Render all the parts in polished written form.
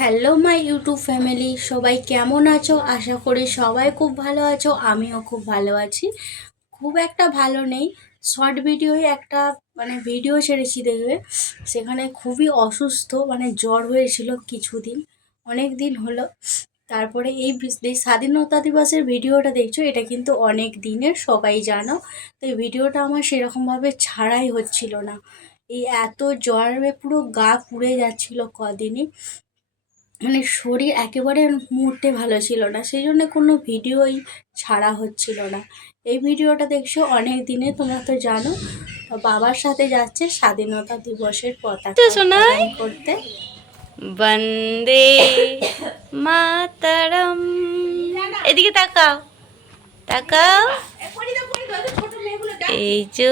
Hello my YouTube family, সবাই কেমন আছো? আশা করি সবাই খুব ভালো আছো। আমিও খুব ভালো আছি। খুব একটা ভালো নেই। শর্ট ভিডিওয় একটা ভিডিও ছেড়েছি, দেখবে। সেখানে খুবই অসুস্থ, জ্বর হয়েছিল কিছুদিন, অনেক দিন হলো। তারপরে এই স্বাধীনতা দিবসের ভিডিওটা দেখছো, এটা কিন্তু অনেক দিনের, সবাই জানো। তো এই ভিডিওটা আমার সেরকমভাবে ছাড়াই হচ্ছিল না। এই এত জ্বরে পুরো গা পুড়ে যাচ্ছিল কদিনই, শরীর একেবারে মুহূর্তে ভালো ছিল না, সেই জন্য কোনো ভিডিওই ছাড়া হচ্ছিল না। এই ভিডিওটা দেখছো অনেক দিনে, তোমরা তো জানো। বাবার সাথে যাচ্ছে স্বাধীনতা দিবসের পতাকা উত্তোলন করতে। বন্দে মাতরম। এদিকে তাকাও, তাকাও। এই যে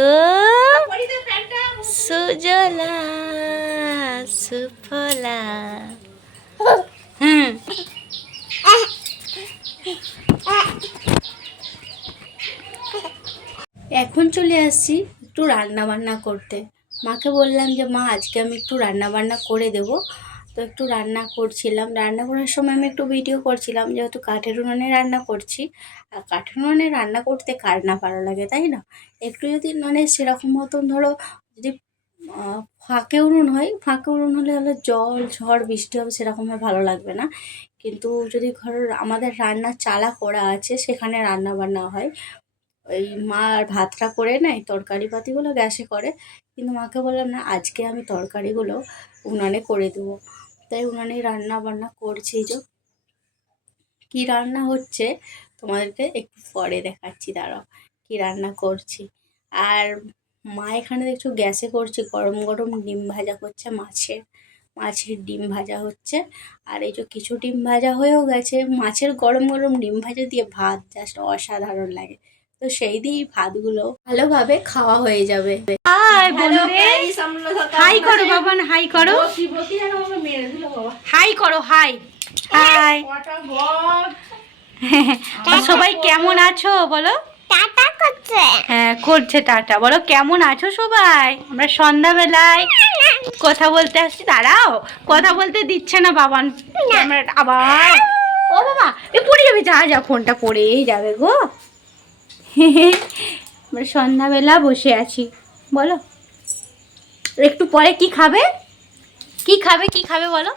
সুজলা সুফলা। এখন চলে আসছি একটু রান্না বান্না করতে। মাকে বললাম যে মা, আজকে আমি একটু রান্না বান্না করে দেবো। তো একটু রান্না করছিলাম, রান্না করার সময় আমি একটু ভিডিও করছিলাম, যেহেতু কাঠের উনুনে রান্না করছি। আর কাঠের উনুনে রান্না করতে কার না ভালো লাগে, তাই না? একটু যদি সেরকম মতন ধরো, যদি ফাঁকে উনুন হয়, ফাঁকে উনুন হলে জল ঝড় বৃষ্টি হবে, সেরকমভাবে ভালো লাগবে না। কিন্তু যদি আমাদের রান্নার চালা করা আছে, সেখানে রান্না বান্না হয়। ওই মা আর ভাতটা করে নেয়, তরকারি পাতিগুলো গ্যাসে করে। কিন্তু মাকে বললাম না, আজকে আমি তরকারিগুলো উনানে করে দেবো। তাই উনানে রান্না বান্না করছি। যে কী রান্না হচ্ছে তোমাদেরকে একটু পরে দেখাচ্ছি, দাঁড়াও কী রান্না করছি। আর মা এখানে দেখছো গ্যাসে করছে, গরম গরম ডিম ভাজা করছে, মাছের ডিম ভাজা হচ্ছে। আর এই যে কিছু ডিম ভাজা হয়েও গেছে, মাছের গরম গরম ডিম ভাজা দিয়ে ভাত জাস্ট অসাধারণ লাগে। তো সেই দিয়েই ভাতগুলো ভালোভাবে খাওয়া হয়ে যাবে। হাই বন্ধুরে, হাই করো বাবান, হাই করো, হাই করো, হাই হাই। সবাই কেমন আছো বলো? টাটা করছে। হ্যাঁ করছে টাটা। বলো কেমন আছো সবাই? আমরা সন্ধ্যাবেলায় কথা বলতে আসছি। দাঁড়াও, কথা বলতে দিচ্ছে না বাবান। আমরা আবার, ও বাবা এ পড়ে যাবে, যা যা, ফোনটা পড়েই যাবে গো। আমরা সন্ধ্যাবেলা বসে আছি। বলো একটু পরে কি খাবে, কি খাবে, কি খাবে বলো?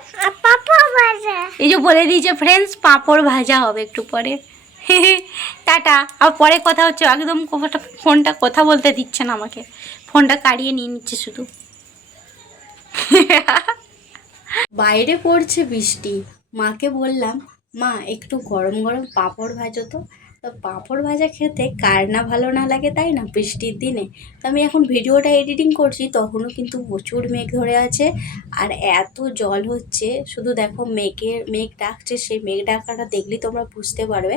পাপড় ভাজা। এই যে বলে দিয়েছে ফ্রেন্ডস, পাঁপড় ভাজা হবে একটু পরে। টাটা। আর পরে কথা হচ্ছে। একদম ফোনটা কথা বলতে দিচ্ছে না আমাকে, ফোনটা কাড়িয়ে নিয়ে নিচ্ছে শুধু। বাইরে পড়ছে বৃষ্টি। মাকে বললাম, মা একটু গরম গরম পাঁপড় ভাজো তো। তো পাঁপড় ভাজা খেতে কার না ভালো না লাগে, তাই না, বৃষ্টির দিনে। তো আমি এখন ভিডিওটা এডিটিং করছি, তখনও কিন্তু প্রচুর মেঘ ধরে আছে। আর এত জল হচ্ছে, শুধু দেখো মেঘ ডাকছে, সেই মেঘ ডাকাটা দেখলেই তোমরা বুঝতে পারবে।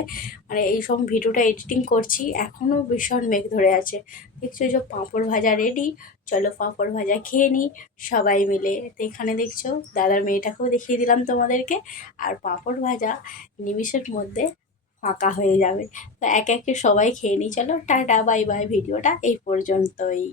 এই সব ভিডিওটা এডিটিং করছি, এখনও ভীষণ মেঘ ধরে আছে। দেখছো এই যে পাঁপড় ভাজা রেডি। চলো পাঁপড় ভাজা খেয়ে নিই সবাই মিলে। তো এখানে দেখছো দাদার মেয়েটাকেও দেখিয়ে দিলাম তোমাদেরকে। আর পাঁপড় ভাজা নিমিষের মধ্যে ফাঁকা হয়ে যাবে। তো একে একে সবাই খেয়ে নিই। চলো টাটা, বাই বাই। ভিডিওটা এই পর্যন্তই।